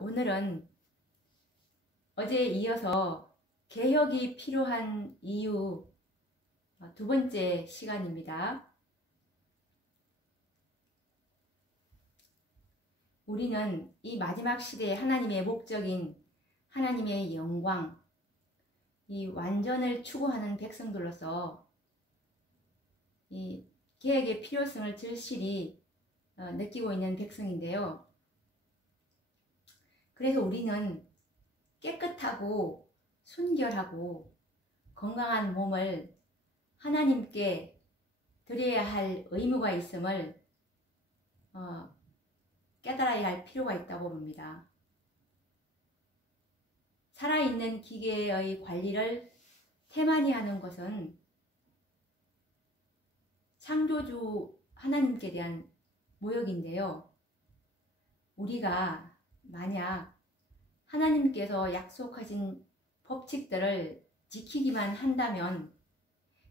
오늘은 어제에 이어서 개혁이 필요한 이유 두 번째 시간입니다. 우리는 이 마지막 시대의 하나님의 목적인 하나님의 영광, 이 완전을 추구하는 백성들로서 이 개혁의 필요성을 절실히 느끼고 있는 백성인데요. 그래서 우리는 깨끗하고 순결하고 건강한 몸을 하나님께 드려야 할 의무가 있음을 깨달아야 할 필요가 있다고 봅니다. 살아있는 기계의 관리를 태만히 하는 것은 창조주 하나님께 대한 모욕인데요. 우리가 만약 하나님께서 약속하신 법칙들을 지키기만 한다면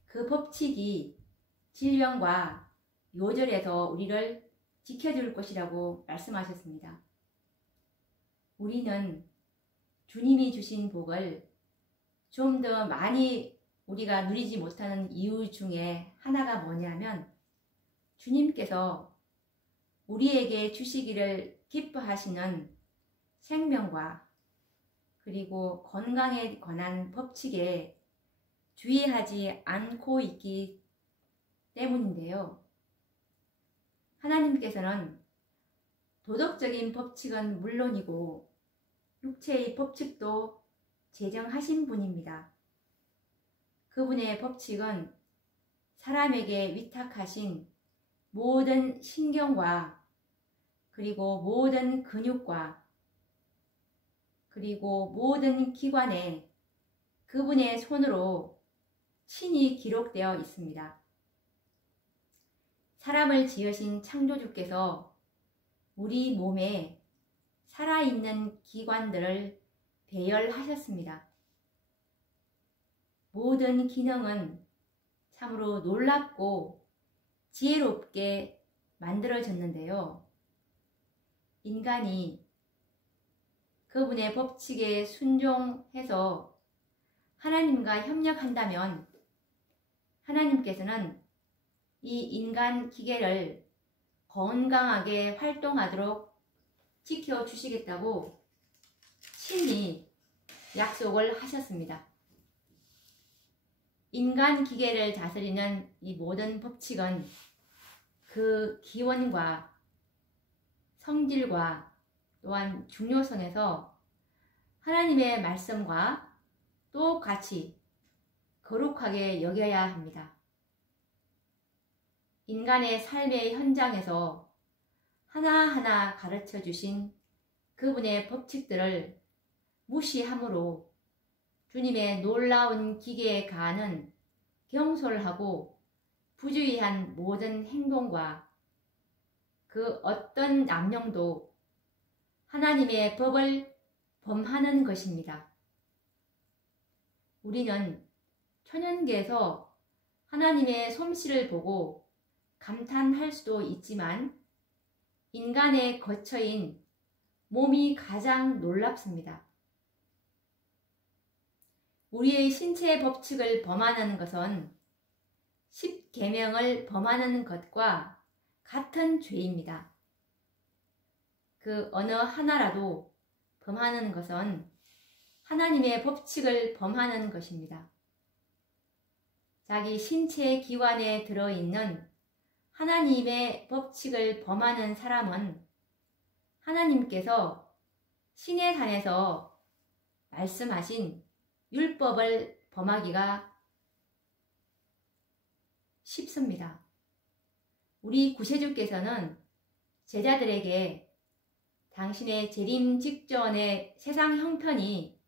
그 법칙이 질병과 요절에서 우리를 지켜줄 것이라고 말씀하셨습니다. 우리는 주님이 주신 복을 좀 더 많이 우리가 누리지 못하는 이유 중에 하나가 뭐냐면 주님께서 우리에게 주시기를 기뻐하시는 생명과 그리고 건강에 관한 법칙에 주의하지 않고 있기 때문인데요. 하나님께서는 도덕적인 법칙은 물론이고 육체의 법칙도 제정하신 분입니다. 그분의 법칙은 사람에게 위탁하신 모든 신경과 그리고 모든 근육과 그리고 모든 기관에 그분의 손으로 친히 기록되어 있습니다. 사람을 지으신 창조주께서 우리 몸에 살아있는 기관들을 배열하셨습니다. 모든 기능은 참으로 놀랍고 지혜롭게 만들어졌는데요. 인간이 그분의 법칙에 순종해서 하나님과 협력한다면 하나님께서는 이 인간 기계를 건강하게 활동하도록 지켜주시겠다고 친히 약속을 하셨습니다. 인간 기계를 다스리는 이 모든 법칙은 그 기원과 성질과 또한 중요성에서 하나님의 말씀과 똑같이 거룩하게 여겨야 합니다. 인간의 삶의 현장에서 하나하나 가르쳐 주신 그분의 법칙들을 무시함으로 주님의 놀라운 기계에 가하는 경솔하고 부주의한 모든 행동과 그 어떤 남용도 하나님의 법을 범하는 것입니다. 우리는 천연계에서 하나님의 솜씨를 보고 감탄할 수도 있지만 인간의 거처인 몸이 가장 놀랍습니다. 우리의 신체의 법칙을 범하는 것은 십계명을 범하는 것과 같은 죄입니다. 그 어느 하나라도 범하는 것은 하나님의 법칙을 범하는 것입니다. 자기 신체 기관에 들어있는 하나님의 법칙을 범하는 사람은 하나님께서 신의 산에서 말씀하신 율법을 범하기가 쉽습니다. 우리 구세주께서는 제자들에게 당신의 재림 직전의 세상 형편이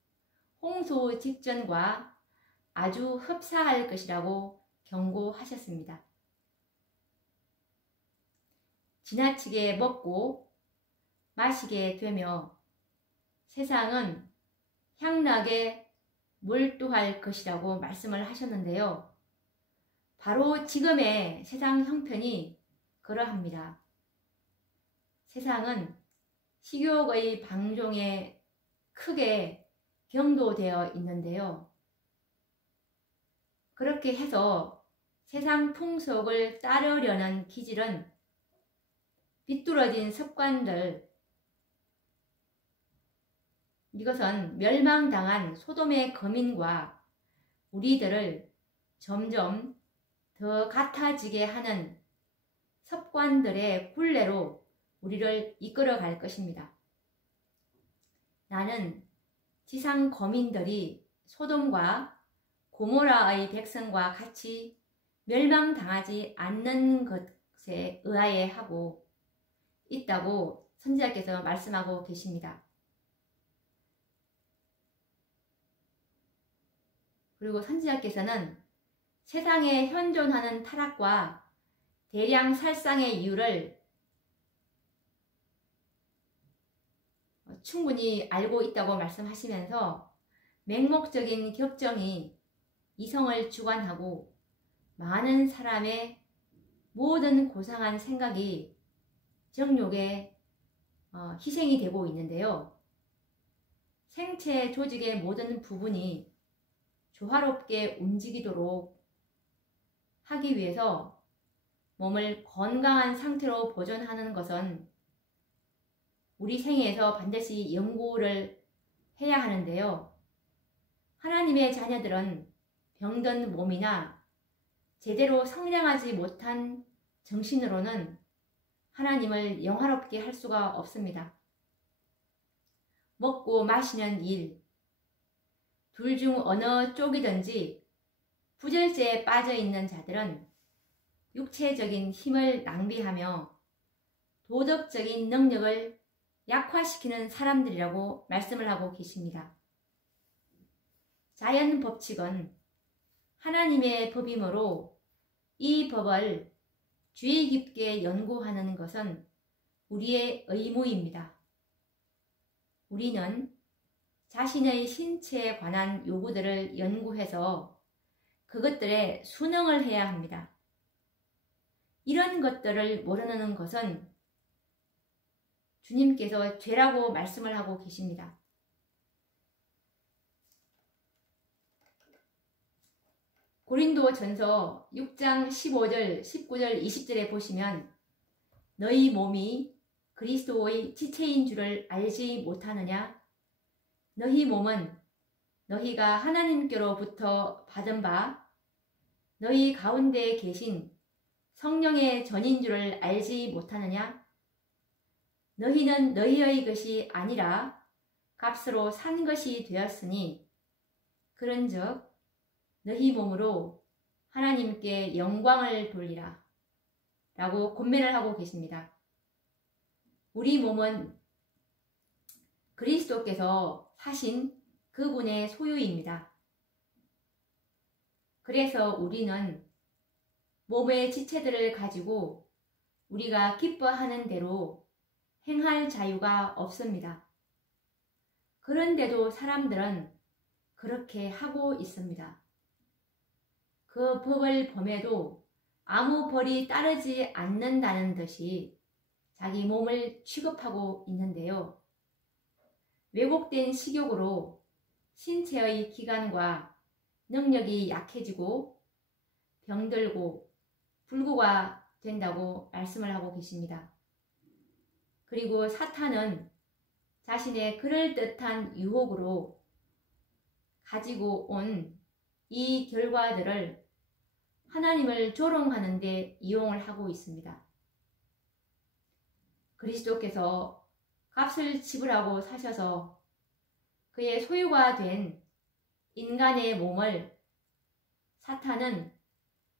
홍수 직전과 아주 흡사할 것이라고 경고하셨습니다. 지나치게 먹고 마시게 되며 세상은 향락에 몰두할 것이라고 말씀을 하셨는데요. 바로 지금의 세상 형편이 그러합니다. 세상은 식욕의 방종에 크게 경도되어 있는데요. 그렇게 해서 세상 풍속을 따르려는 기질은 비뚤어진 습관들, 이것은 멸망당한 소돔의 거민과 우리들을 점점 더 같아지게 하는 습관들의 굴레로 우리를 이끌어 갈 것입니다. 나는 지상 거민들이 소돔과 고모라의 백성과 같이 멸망당하지 않는 것에 의아해 하고 있다고 선지자께서 말씀하고 계십니다. 그리고 선지자께서는 세상에 현존하는 타락과 대량 살상의 이유를 충분히 알고 있다고 말씀하시면서 맹목적인 격정이 이성을 주관하고 많은 사람의 모든 고상한 생각이 정욕에 희생이 되고 있는데요. 생체 조직의 모든 부분이 조화롭게 움직이도록 하기 위해서 몸을 건강한 상태로 보존하는 것은 우리 생애에서 반드시 연구를 해야 하는데요. 하나님의 자녀들은 병든 몸이나 제대로 성장하지 못한 정신으로는 하나님을 영화롭게 할 수가 없습니다. 먹고 마시는 일, 둘 중 어느 쪽이든지 부절제에 빠져 있는 자들은 육체적인 힘을 낭비하며 도덕적인 능력을 약화시키는 사람들이라고 말씀을 하고 계십니다. 자연 법칙은 하나님의 법이므로 이 법을 주의 깊게 연구하는 것은 우리의 의무입니다. 우리는 자신의 신체에 관한 요구들을 연구해서 그것들에 순응을 해야 합니다. 이런 것들을 모르는 것은 주님께서 죄라고 말씀을 하고 계십니다. 고린도전서 6장 15절, 19절, 20절에 보시면 너희 몸이 그리스도의 지체인 줄을 알지 못하느냐? 너희 몸은 너희가 하나님께로부터 받은 바 너희 가운데 계신 성령의 전인 줄을 알지 못하느냐? 너희는 너희의 것이 아니라 값으로 산 것이 되었으니 그런즉 너희 몸으로 하나님께 영광을 돌리라 라고 권면을 하고 계십니다. 우리 몸은 그리스도께서 사신 그분의 소유입니다. 그래서 우리는 몸의 지체들을 가지고 우리가 기뻐하는 대로 행할 자유가 없습니다. 그런데도 사람들은 그렇게 하고 있습니다. 그 법을 범해도 아무 벌이 따르지 않는다는 듯이 자기 몸을 취급하고 있는데요. 왜곡된 식욕으로 신체의 기관과 능력이 약해지고 병들고 불구가 된다고 말씀을 하고 계십니다. 그리고 사탄은 자신의 그럴듯한 유혹으로 가지고 온 이 결과들을 하나님을 조롱하는 데 이용을 하고 있습니다. 그리스도께서 값을 지불하고 사셔서 그의 소유가 된 인간의 몸을 사탄은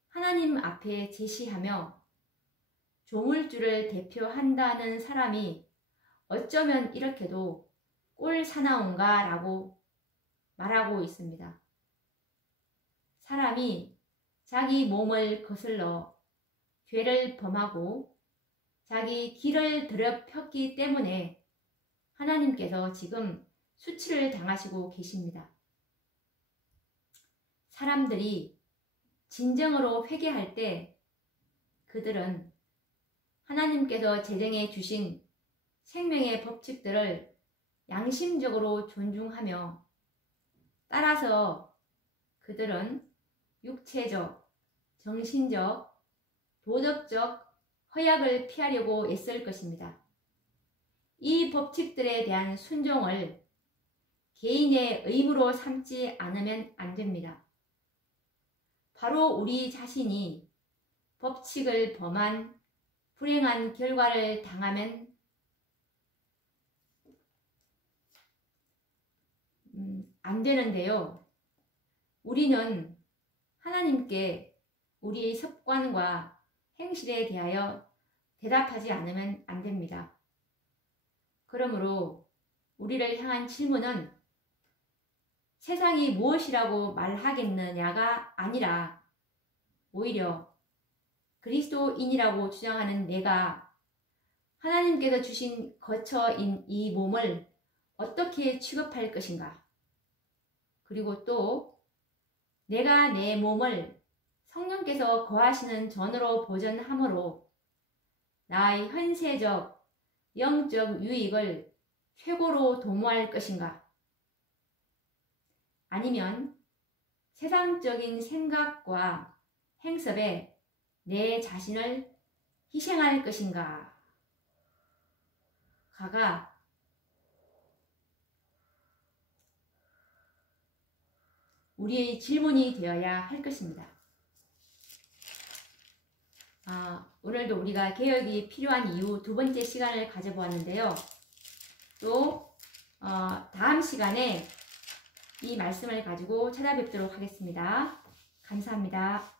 하나님 앞에 제시하며 조물주를 대표한다는 사람이 어쩌면 이렇게도 꼴 사나운가 라고 말하고 있습니다. 사람이 자기 몸을 거슬러 죄를 범하고 자기 길을 더럽혔기 때문에 하나님께서 지금 수치를 당하시고 계십니다. 사람들이 진정으로 회개할 때 그들은 하나님께서 제정해 주신 생명의 법칙들을 양심적으로 존중하며 따라서 그들은 육체적, 정신적, 도덕적 허약을 피하려고 애쓸 것입니다. 이 법칙들에 대한 순종을 개인의 의무로 삼지 않으면 안 됩니다. 바로 우리 자신이 법칙을 범한 불행한 결과를 당하면 안 되는데요. 우리는 하나님께 우리의 습관과 행실에 대하여 대답하지 않으면 안 됩니다. 그러므로 우리를 향한 질문은 세상이 무엇이라고 말하겠느냐가 아니라 오히려 그리스도인이라고 주장하는 내가 하나님께서 주신 거처인 이 몸을 어떻게 취급할 것인가? 그리고 또 내가 내 몸을 성령께서 거하시는 전으로 보존함으로 나의 현세적, 영적 유익을 최고로 도모할 것인가? 아니면 세상적인 생각과 행섭에 내 자신을 희생할 것인가? 가가 우리의 질문이 되어야 할 것입니다. 오늘도 우리가 개혁이 필요한 이유 두 번째 시간을 가져보았는데요. 또 다음 시간에 이 말씀을 가지고 찾아뵙도록 하겠습니다. 감사합니다.